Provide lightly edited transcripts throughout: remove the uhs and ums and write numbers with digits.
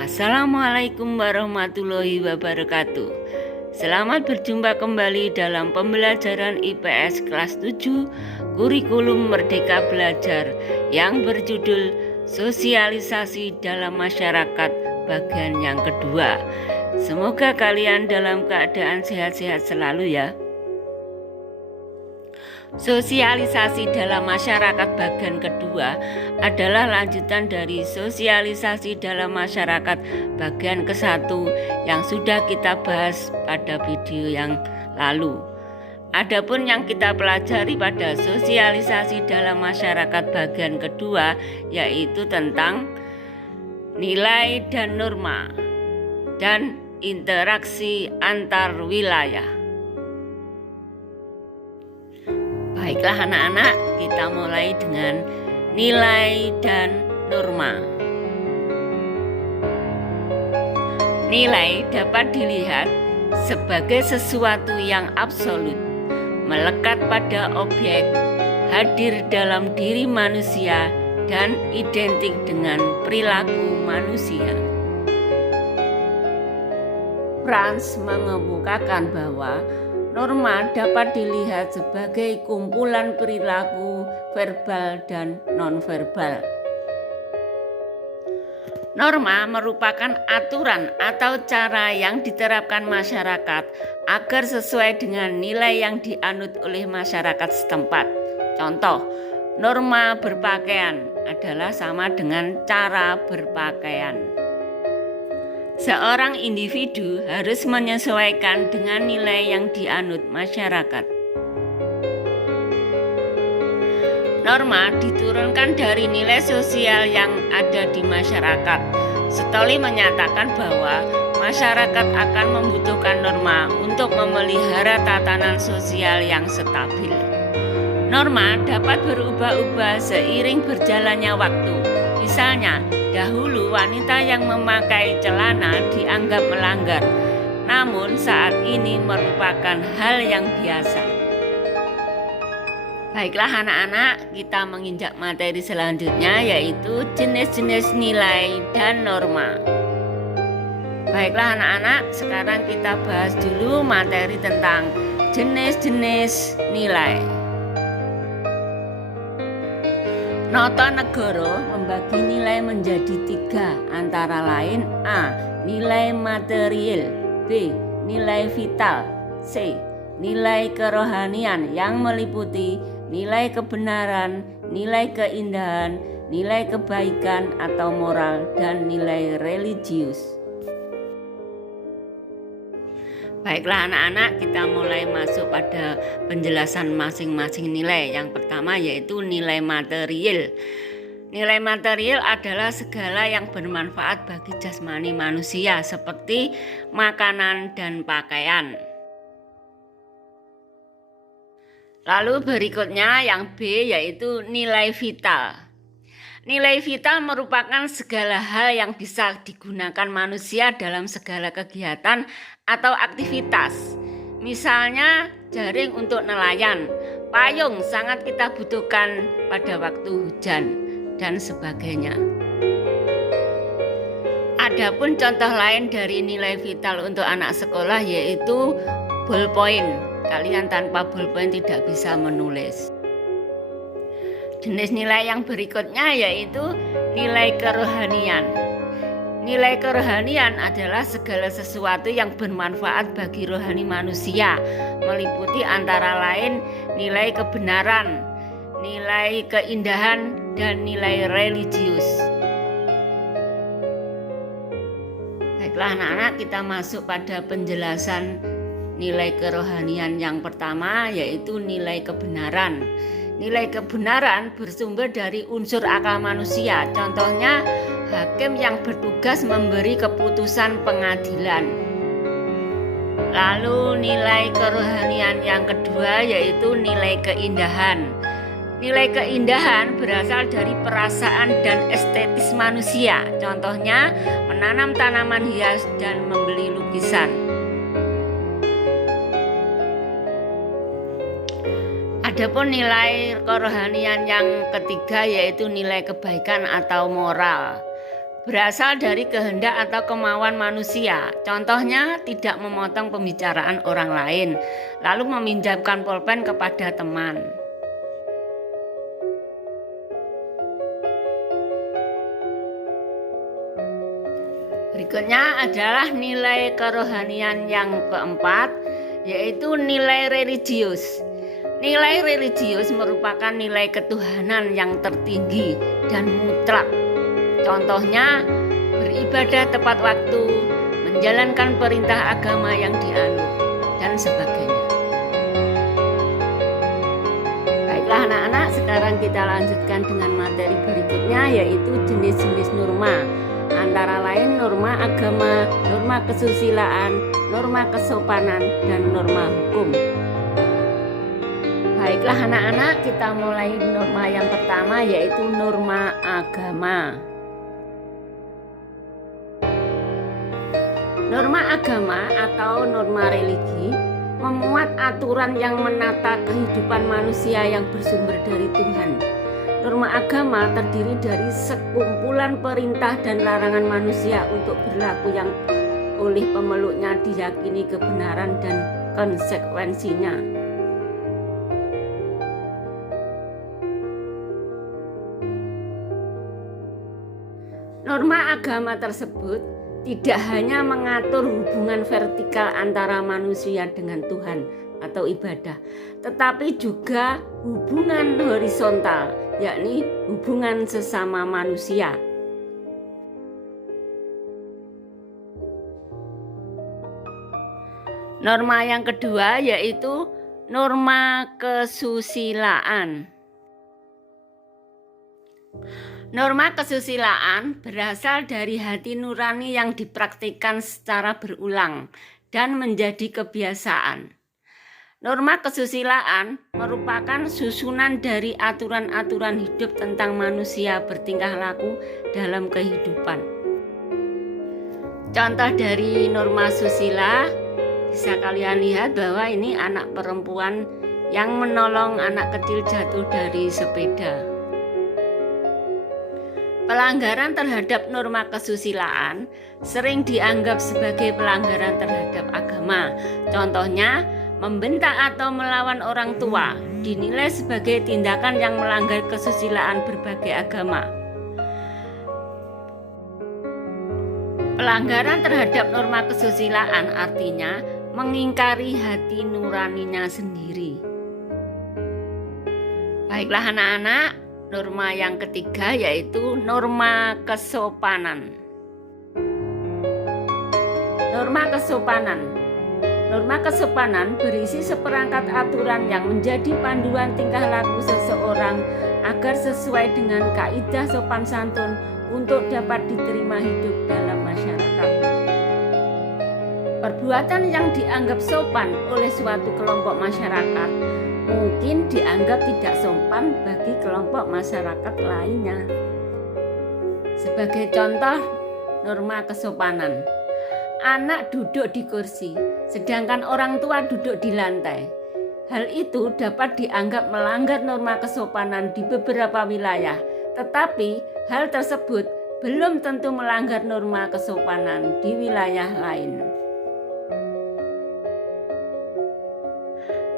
Assalamualaikum warahmatullahi wabarakatuh. Selamat berjumpa kembali dalam pembelajaran IPS kelas 7 Kurikulum Merdeka Belajar yang berjudul Sosialisasi dalam Masyarakat bagian yang kedua. Semoga kalian dalam keadaan sehat-sehat selalu ya. Sosialisasi dalam masyarakat bagian kedua adalah lanjutan dari sosialisasi dalam masyarakat bagian ke-1 yang sudah kita bahas pada video yang lalu. Adapun yang kita pelajari pada sosialisasi dalam masyarakat bagian kedua yaitu tentang nilai dan norma dan interaksi antar wilayah. Baiklah anak-anak, kita mulai dengan nilai dan norma. Nilai dapat dilihat sebagai sesuatu yang absolut, melekat pada objek, hadir dalam diri manusia, dan identik dengan perilaku manusia. Franz mengemukakan bahwa norma dapat dilihat sebagai kumpulan perilaku verbal dan nonverbal. Norma merupakan aturan atau cara yang diterapkan masyarakat agar sesuai dengan nilai yang dianut oleh masyarakat setempat. Contoh, norma berpakaian adalah sama dengan cara berpakaian. Seorang individu harus menyesuaikan dengan nilai yang dianut masyarakat. Norma diturunkan dari nilai sosial yang ada di masyarakat. Stoli menyatakan bahwa masyarakat akan membutuhkan norma untuk memelihara tatanan sosial yang stabil. Norma dapat berubah-ubah seiring berjalannya waktu. Misalnya, dahulu wanita yang memakai celana dianggap melanggar, namun saat ini merupakan hal yang biasa. Baiklah anak-anak, kita menginjak materi selanjutnya yaitu jenis-jenis nilai dan norma. Baiklah anak-anak, sekarang kita bahas dulu materi tentang jenis-jenis nilai. Notonegoro membagi nilai menjadi 3, antara lain A. Nilai material, B. Nilai vital, C. Nilai kerohanian yang meliputi nilai kebenaran, nilai keindahan, nilai kebaikan atau moral, dan nilai religius. Baiklah anak-anak, kita mulai masuk pada penjelasan masing-masing nilai. Yang pertama yaitu nilai material. Nilai material adalah segala yang bermanfaat bagi jasmani manusia seperti makanan dan pakaian. Lalu berikutnya yang B yaitu nilai vital. Nilai vital merupakan segala hal yang bisa digunakan manusia dalam segala kegiatan atau aktivitas. Misalnya jaring untuk nelayan, payung sangat kita butuhkan pada waktu hujan, dan sebagainya. Adapun contoh lain dari nilai vital untuk anak sekolah yaitu ballpoint. Kalian tanpa ballpoint tidak bisa menulis. Jenis nilai yang berikutnya yaitu nilai kerohanian. Nilai kerohanian adalah segala sesuatu yang bermanfaat bagi rohani manusia, meliputi antara lain nilai kebenaran, nilai keindahan, dan nilai religius. Baiklah anak-anak, kita masuk pada penjelasan nilai kerohanian yang pertama yaitu nilai kebenaran. Nilai kebenaran bersumber dari unsur akal manusia. Contohnya, hakim yang bertugas memberi keputusan pengadilan. Lalu nilai kerohanian yang kedua yaitu nilai keindahan. Nilai keindahan berasal dari perasaan dan estetis manusia. Contohnya, menanam tanaman hias dan membeli lukisan. Adapun nilai kerohanian yang ketiga yaitu nilai kebaikan atau moral. berasal dari kehendak atau kemauan manusia. Contohnya, tidak memotong pembicaraan orang lain, lalu meminjamkan pulpen kepada teman. Berikutnya adalah nilai kerohanian yang keempat, yaitu nilai religius. Nilai religius merupakan nilai ketuhanan yang tertinggi dan mutlak. Contohnya, beribadah tepat waktu, menjalankan perintah agama yang dianut, dan sebagainya. Baiklah anak-anak, sekarang kita lanjutkan dengan materi berikutnya, yaitu jenis-jenis norma. Antara lain norma agama, norma kesusilaan, norma kesopanan, dan norma hukum. Baiklah anak-anak, kita mulai norma yang pertama, yaitu norma agama. Norma agama atau norma religi memuat aturan yang menata kehidupan manusia yang bersumber dari Tuhan. Norma agama terdiri dari sekumpulan perintah dan larangan manusia untuk berlaku yang oleh pemeluknya diyakini kebenaran dan konsekuensinya. Norma agama tersebut tidak hanya mengatur hubungan vertikal antara manusia dengan Tuhan atau ibadah, tetapi juga hubungan horizontal, yakni hubungan sesama manusia. Norma yang kedua yaitu norma kesusilaan. Norma kesusilaan berasal dari hati nurani yang dipraktikkan secara berulang dan menjadi kebiasaan. Norma kesusilaan merupakan susunan dari aturan-aturan hidup tentang manusia bertingkah laku dalam kehidupan. Contoh dari norma susila, bisa kalian lihat bahwa ini anak perempuan yang menolong anak kecil jatuh dari sepeda. Pelanggaran terhadap norma kesusilaan sering dianggap sebagai pelanggaran terhadap agama. Contohnya, membentak atau melawan orang tua dinilai sebagai tindakan yang melanggar kesusilaan berbagai agama. Pelanggaran terhadap norma kesusilaan artinya mengingkari hati nuraninya sendiri. Baiklah anak-anak, norma yang ketiga yaitu norma kesopanan. Norma kesopanan. Norma kesopanan berisi seperangkat aturan yang menjadi panduan tingkah laku seseorang agar sesuai dengan kaidah sopan santun untuk dapat diterima hidup dalam masyarakat. Perbuatan yang dianggap sopan oleh suatu kelompok masyarakat mungkin dianggap tidak sopan bagi kelompok masyarakat lainnya. Sebagai contoh norma kesopanan, anak duduk di kursi, sedangkan orang tua duduk di lantai. Hal itu dapat dianggap melanggar norma kesopanan di beberapa wilayah, tetapi hal tersebut belum tentu melanggar norma kesopanan di wilayah lain.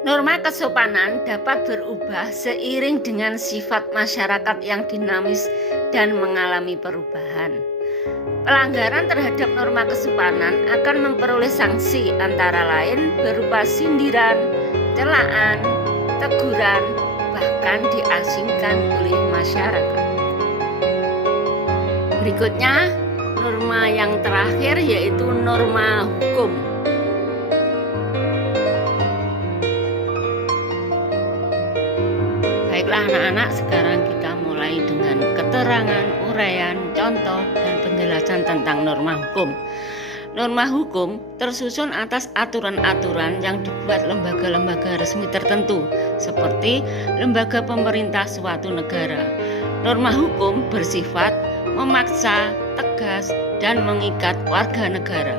Norma kesopanan dapat berubah seiring dengan sifat masyarakat yang dinamis dan mengalami perubahan. Pelanggaran terhadap norma kesopanan akan memperoleh sanksi antara lain berupa sindiran, celaan, teguran, bahkan diasingkan oleh masyarakat. Berikutnya, norma yang terakhir yaitu norma hukum. Baiklah anak-anak, sekarang kita mulai dengan keterangan, uraian, contoh, dan penjelasan tentang norma hukum. Norma hukum tersusun atas aturan-aturan yang dibuat lembaga-lembaga resmi tertentu, seperti lembaga pemerintah suatu negara. Norma hukum bersifat memaksa, tegas, dan mengikat warga negara.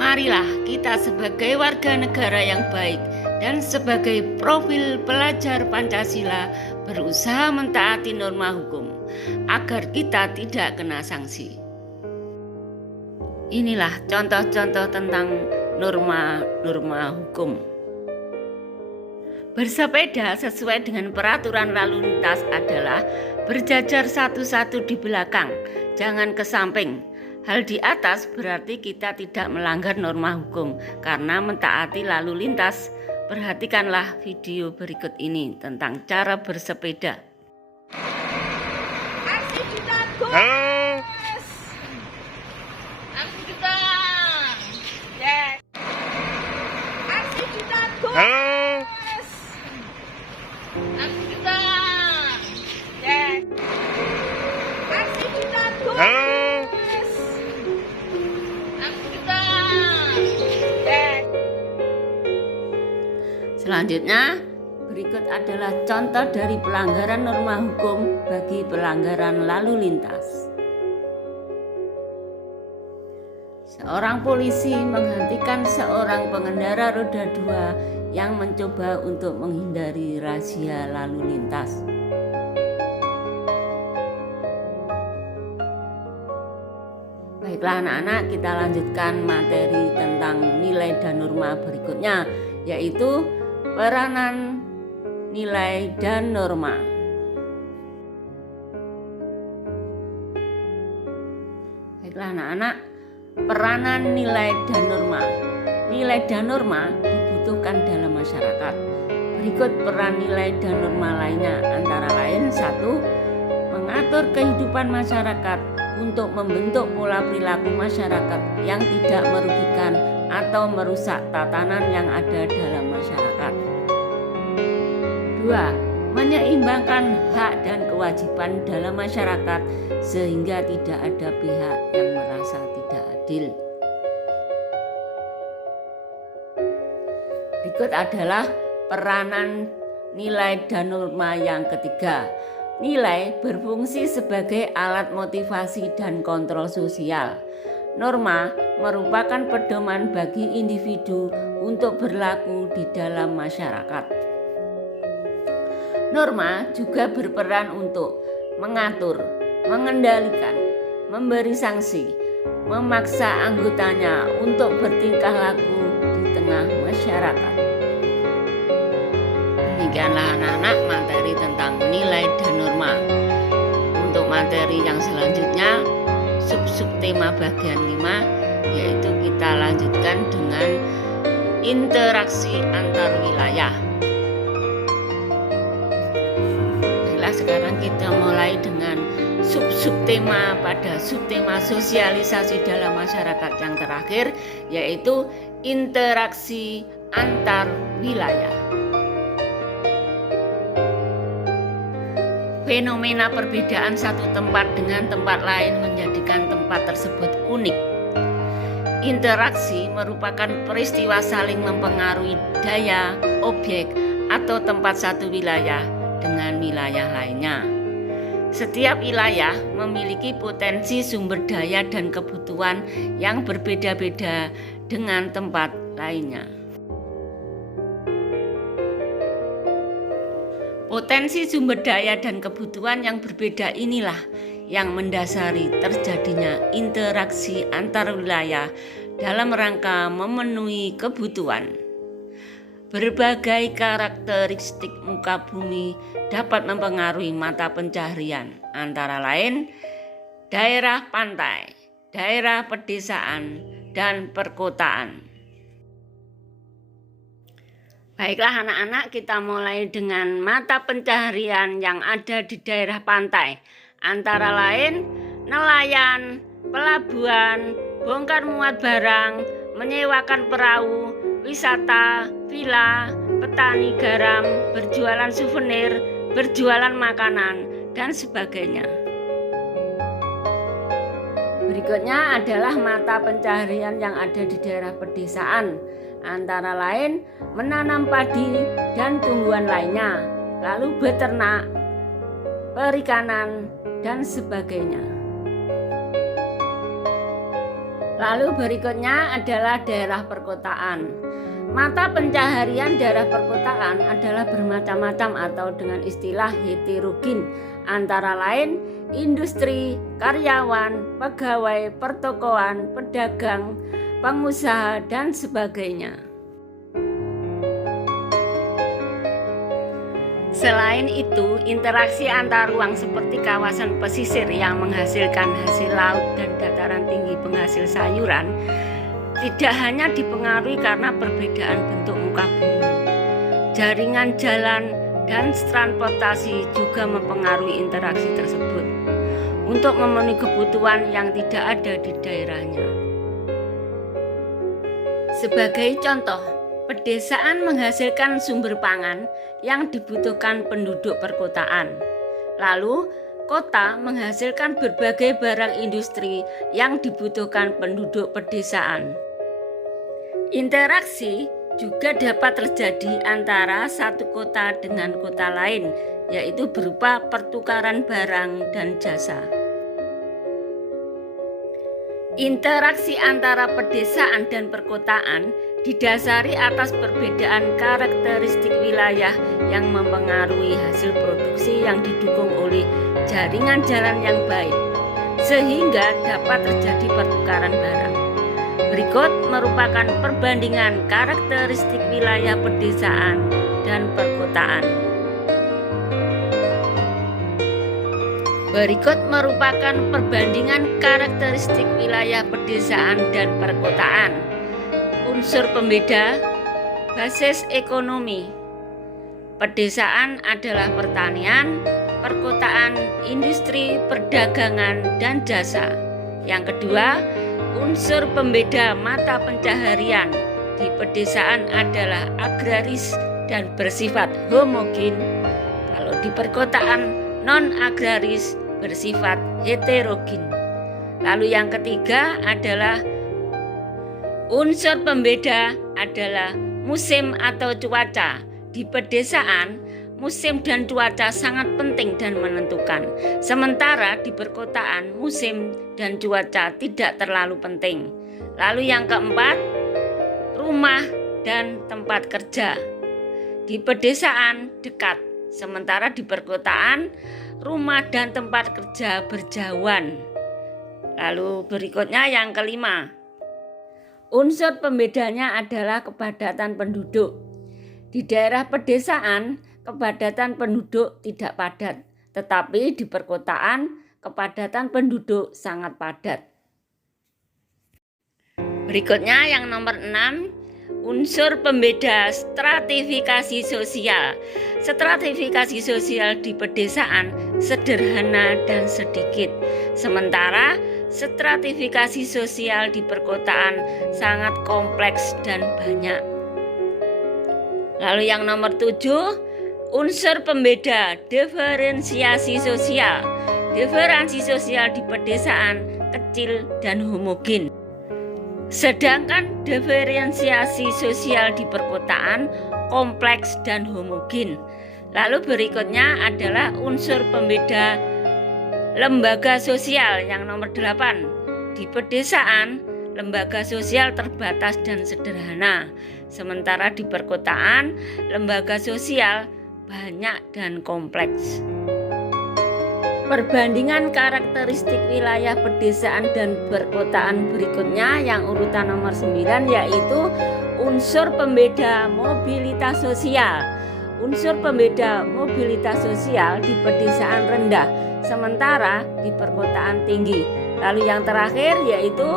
Marilah kita sebagai warga negara yang baik dan sebagai profil pelajar Pancasila berusaha mentaati norma hukum agar kita tidak kena sanksi. Inilah contoh-contoh tentang norma-norma hukum. Bersepeda sesuai dengan peraturan lalu lintas adalah berjajar satu-satu di belakang, jangan ke samping. Hal di atas berarti kita tidak melanggar norma hukum karena mentaati lalu lintas. Perhatikanlah video berikut ini tentang cara bersepeda. Aksi kita go! Aksi kita! Yes! Aksi kita go! Aksi kita! Yes! Aksi kita go! Aksi kita! Yes! Selanjutnya, berikut adalah contoh dari pelanggaran norma hukum bagi pelanggaran lalu lintas. Seorang polisi menghentikan seorang pengendara roda 2 yang mencoba untuk menghindari razia lalu lintas. Baiklah anak-anak, kita lanjutkan materi tentang nilai dan norma berikutnya, yaitu peranan nilai dan norma. Baiklah anak-anak, peranan nilai dan norma. Nilai dan norma dibutuhkan dalam masyarakat. Berikut peran nilai dan norma lainnya, antara lain 1. Mengatur kehidupan masyarakat untuk membentuk pola perilaku masyarakat yang tidak merugikan atau merusak tatanan yang ada dalam masyarakat. 2. Menyeimbangkan hak dan kewajiban dalam masyarakat sehingga tidak ada pihak yang merasa tidak adil. Berikut adalah peranan nilai dan norma yang ketiga. Nilai berfungsi sebagai alat motivasi dan kontrol sosial. Norma merupakan pedoman bagi individu untuk berlaku di dalam masyarakat. Norma juga berperan untuk mengatur, mengendalikan, memberi sanksi, memaksa anggotanya untuk bertingkah laku di tengah masyarakat. Demikianlah anak-anak materi tentang nilai dan norma. Untuk materi yang selanjutnya, sub tema bagian 5, yaitu kita lanjutkan dengan interaksi antar wilayah. Baiklah, sekarang kita mulai dengan sub tema pada subtema sosialisasi dalam masyarakat yang terakhir, yaitu interaksi antar wilayah. Fenomena perbedaan satu tempat dengan tempat lain menjadikan tempat tersebut unik. Interaksi merupakan peristiwa saling mempengaruhi daya, objek, atau tempat satu wilayah dengan wilayah lainnya. Setiap wilayah memiliki potensi sumber daya dan kebutuhan yang berbeda-beda dengan tempat lainnya. Potensi sumber daya dan kebutuhan yang berbeda inilah yang mendasari terjadinya interaksi antar wilayah dalam rangka memenuhi kebutuhan. Berbagai karakteristik muka bumi dapat mempengaruhi mata pencaharian, antara lain daerah pantai, daerah pedesaan, dan perkotaan. Baiklah anak-anak, kita mulai dengan mata pencaharian yang ada di daerah pantai, antara lain nelayan, pelabuhan, bongkar muat barang, menyewakan perahu, wisata, villa, petani garam, berjualan souvenir, berjualan makanan, dan sebagainya. Berikutnya adalah mata pencaharian yang ada di daerah pedesaan, antara lain menanam padi dan tumbuhan lainnya, lalu beternak, perikanan, dan sebagainya. Lalu berikutnya adalah daerah perkotaan. Mata pencaharian daerah perkotaan adalah bermacam-macam atau dengan istilah heterogen, antara lain industri, karyawan, pegawai, pertokoan, pedagang, pengusaha, dan sebagainya. Selain itu, interaksi antar ruang seperti kawasan pesisir yang menghasilkan hasil laut dan dataran tinggi penghasil sayuran tidak hanya dipengaruhi karena perbedaan bentuk muka bumi. Jaringan jalan dan transportasi juga mempengaruhi interaksi tersebut untuk memenuhi kebutuhan yang tidak ada di daerahnya. Sebagai contoh, pedesaan menghasilkan sumber pangan yang dibutuhkan penduduk perkotaan. Lalu, kota menghasilkan berbagai barang industri yang dibutuhkan penduduk pedesaan. Interaksi juga dapat terjadi antara satu kota dengan kota lain, yaitu berupa pertukaran barang dan jasa. Interaksi antara pedesaan dan perkotaan didasari atas perbedaan karakteristik wilayah yang mempengaruhi hasil produksi yang didukung oleh jaringan jalan yang baik, sehingga dapat terjadi pertukaran barang. Berikut merupakan perbandingan karakteristik wilayah pedesaan dan perkotaan. Berikut merupakan perbandingan karakteristik wilayah pedesaan dan perkotaan. Unsur pembeda, basis ekonomi. Pedesaan adalah pertanian, perkotaan, industri, perdagangan, dan jasa. Yang kedua, unsur pembeda mata pencaharian di pedesaan adalah agraris dan bersifat homogen. Kalau di perkotaan non-agraris bersifat heterogen. Lalu yang ketiga adalah unsur pembeda adalah musim atau cuaca. Di pedesaan, musim dan cuaca sangat penting dan menentukan. Sementara di perkotaan, musim dan cuaca tidak terlalu penting. Lalu yang keempat, rumah dan tempat kerja. Di pedesaan dekat, sementara di perkotaan, rumah dan tempat kerja berjauhan. Lalu berikutnya yang kelima, unsur pembedanya adalah kepadatan penduduk. Di daerah pedesaan, kepadatan penduduk tidak padat, tetapi di perkotaan, kepadatan penduduk sangat padat. Berikutnya yang nomor 6, unsur pembeda stratifikasi sosial. Stratifikasi sosial di pedesaan sederhana dan sedikit, sementara stratifikasi sosial di perkotaan sangat kompleks dan banyak. Lalu yang nomor 7, unsur pembeda diferensiasi sosial. Diferensiasi sosial di pedesaan kecil dan homogen. Sedangkan diferensiasi sosial di perkotaan kompleks dan homogen. Lalu berikutnya adalah unsur pembeda lembaga sosial yang nomor 8. Di pedesaan, lembaga sosial terbatas dan sederhana. Sementara di perkotaan, lembaga sosial banyak dan kompleks. Perbandingan karakteristik wilayah pedesaan dan perkotaan berikutnya yang urutan nomor 9 yaitu unsur pembeda mobilitas sosial. Unsur pembeda mobilitas sosial di pedesaan rendah, sementara di perkotaan tinggi. Lalu yang terakhir yaitu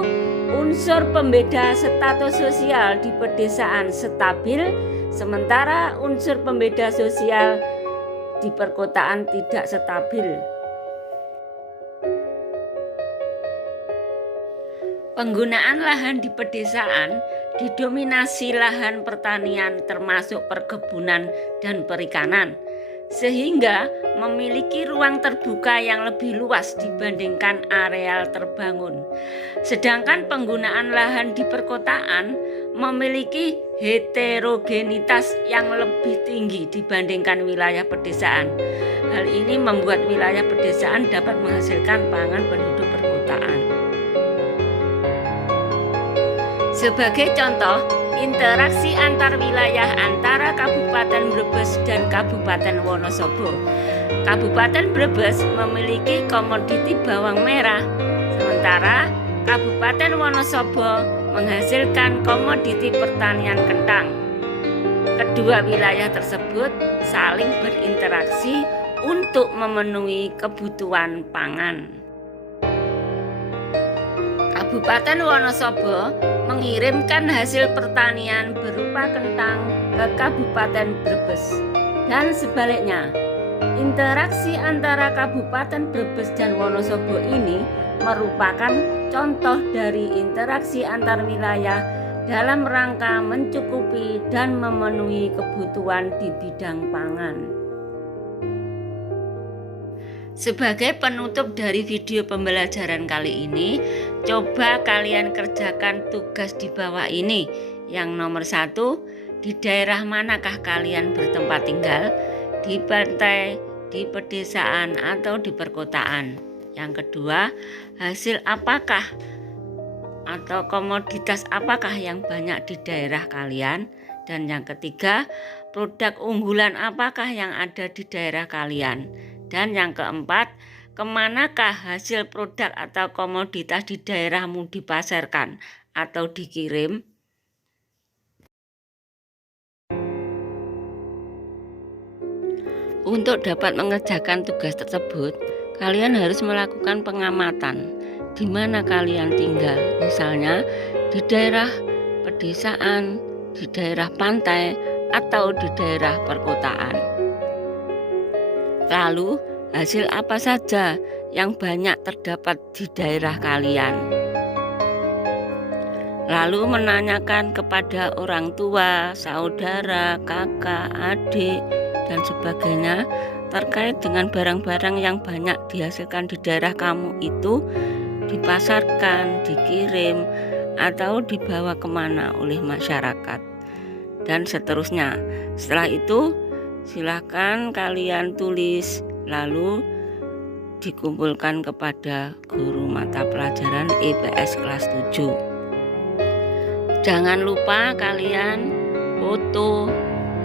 unsur pembeda status sosial di pedesaan stabil, sementara unsur pembeda sosial di perkotaan tidak stabil. Penggunaan lahan di pedesaan didominasi lahan pertanian termasuk perkebunan dan perikanan, sehingga memiliki ruang terbuka yang lebih luas dibandingkan areal terbangun. Sedangkan penggunaan lahan di perkotaan memiliki heterogenitas yang lebih tinggi dibandingkan wilayah pedesaan. Hal ini membuat wilayah pedesaan dapat menghasilkan pangan penduduk perkotaan. Sebagai contoh, interaksi antar wilayah antara Kabupaten Brebes dan Kabupaten Wonosobo. Kabupaten Brebes memiliki komoditi bawang merah, sementara Kabupaten Wonosobo menghasilkan komoditi pertanian kentang. Kedua wilayah tersebut saling berinteraksi untuk memenuhi kebutuhan pangan. Kabupaten Wonosobo mengirimkan hasil pertanian berupa kentang ke Kabupaten Brebes dan sebaliknya. Interaksi antara Kabupaten Brebes dan Wonosobo ini merupakan contoh dari interaksi antar wilayah dalam rangka mencukupi dan memenuhi kebutuhan di bidang pangan. Sebagai penutup dari video pembelajaran kali ini, coba kalian kerjakan tugas di bawah ini. Yang nomor 1, di daerah manakah kalian bertempat tinggal? Di pantai, di pedesaan, atau di perkotaan? Yang kedua, hasil apakah atau komoditas apakah yang banyak di daerah kalian? Dan yang ketiga, produk unggulan apakah yang ada di daerah kalian? Dan yang keempat, kemanakah hasil produk atau komoditas di daerahmu dipasarkan atau dikirim? Untuk dapat mengerjakan tugas tersebut, kalian harus melakukan pengamatan di mana kalian tinggal, misalnya di daerah pedesaan, di daerah pantai, atau di daerah perkotaan. Lalu, hasil apa saja yang banyak terdapat di daerah kalian? Lalu menanyakan kepada orang tua, saudara, kakak, adik, dan sebagainya terkait dengan barang-barang yang banyak dihasilkan di daerah kamu itu dipasarkan, dikirim, atau dibawa kemana oleh masyarakat, dan seterusnya. Setelah itu, silakan kalian tulis, lalu dikumpulkan kepada guru mata pelajaran IPS kelas 7. Jangan lupa kalian foto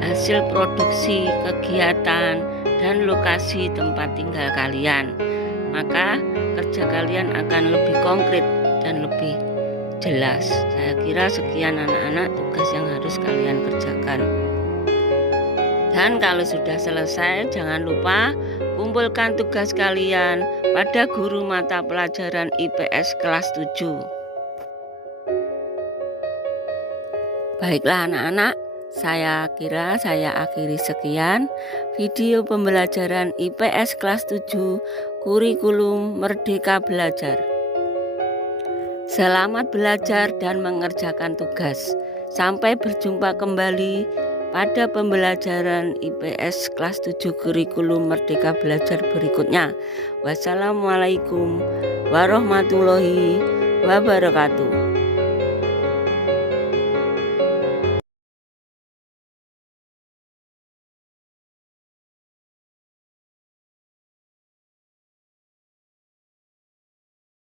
hasil produksi, kegiatan, dan lokasi tempat tinggal kalian. Maka kerja kalian akan lebih konkret dan lebih jelas. Saya kira sekian anak-anak tugas yang harus kalian kerjakan. Dan kalau sudah selesai, jangan lupa kumpulkan tugas kalian pada guru mata pelajaran IPS kelas 7. Baiklah anak-anak, saya kira saya akhiri sekian video pembelajaran IPS kelas 7 kurikulum Merdeka Belajar. Selamat belajar dan mengerjakan tugas. Sampai berjumpa kembali pada pembelajaran IPS kelas 7 kurikulum Merdeka Belajar berikutnya. Wassalamualaikum warahmatullahi wabarakatuh.